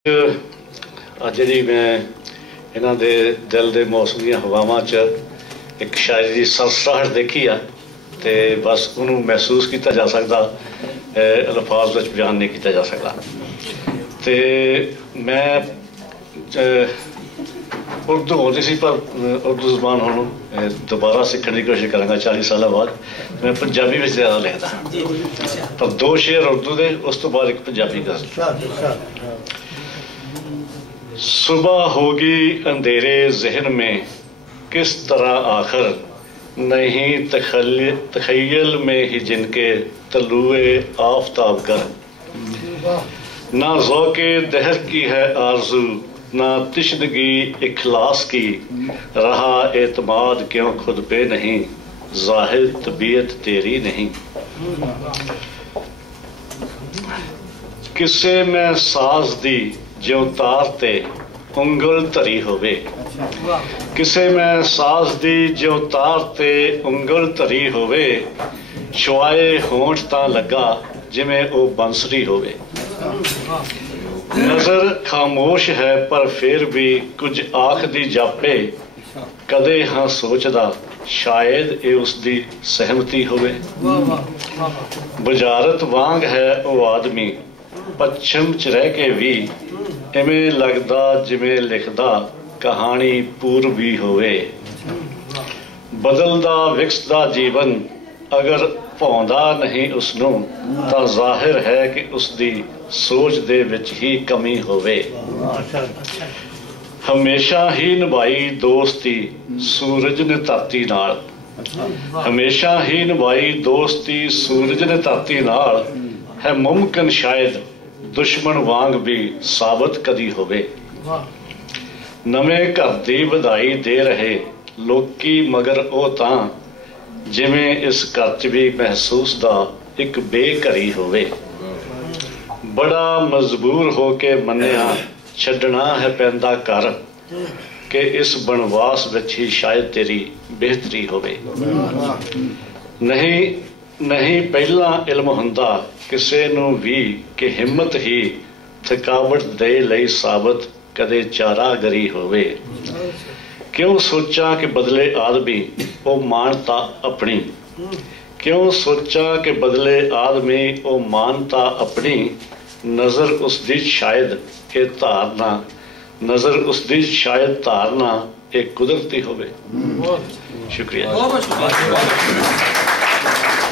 ਅੱਜ जी मैं इन्हां दे दिल दे मौसम दी हवावां च एक शायरी दी सरसराहट देखी आ ते बस उन्होंने महसूस किया जा सकता, अल्फाज विच बयान नहीं किया जा सकता। तो मैं उर्दू होती सी पर उर्दू जबान हुण दोबारा सीखने की कोशिश करांगा 40 साल बाद। मैं पंजाबी में ज़्यादा लिखदा पर 2 शेर उर्दू दे, उस तो बाद एक पंजाबी गज़ल। सुबह होगी अंधेरे जहन में किस तरह आखिर, नहीं तखय्युल में ही जिनके तलुए आफताब कर। ना ज़ौक़े दहर की है आरज़ू, ना तिश्नगी इखलास की, रहा एतमाद क्यों खुद पे नहीं, ज़ाहिर तबीयत तेरी नहीं। किसे में साज दी ज्यों तार ते उंगल धरी होवे, किसे में साज दी ज्यों तार ते उंगल धरी होवे, छुआए होंठ तां लगा जिमें ओ बंसरी होवे। नजर खामोश है पर फिर भी कुछ आख दी जापे, कदे हाँ सोचदा शायद ए उसदी सहमति होवे। बुझारत वांग है ओ आदमी पश्चिम च रह के भी, इवें लगदा जिवें लिखदा कहानी पूर्वी होवे। बदलदा विकसदा जीवन अगर भाउंदा नहीं उसनों, तां जाहिर है कि उसदी सोच दे विच ही कमी होवे। हमेशा ही निभाई दोस्ती सूरज ने धरती नाल, हमेशा ही निभाई दोस्ती सूरज ने धरती नाल, है मुमकिन शायद दुश्मन वांग भी साबित कदी होवे। नवें घर दी बधाई दे रहे लोकी मगर ओ तां, जिवें इस घर च भी महसूस दा एक बेघरी होवे। बड़ा मजबूर हो के मन्निया छड्डना है पैंदा कर, कि इस बनवास विच ही शायद तेरी बेहतरी होवे। नहीं पहला इल्म हुंदा किसे नूं भी कि हिम्मत ही थकावट दे लई साबित कदे चारागरी होवे। क्यों सोचा कि बदले आदमी ओ मानता अपनी, क्यों सोचा कि बदले आदमी ओ मानता अपनी, नजर उसदी शायद ए धारना, नजर उसदी शायद धारना एक कुदरती होवे। शुक्रिया।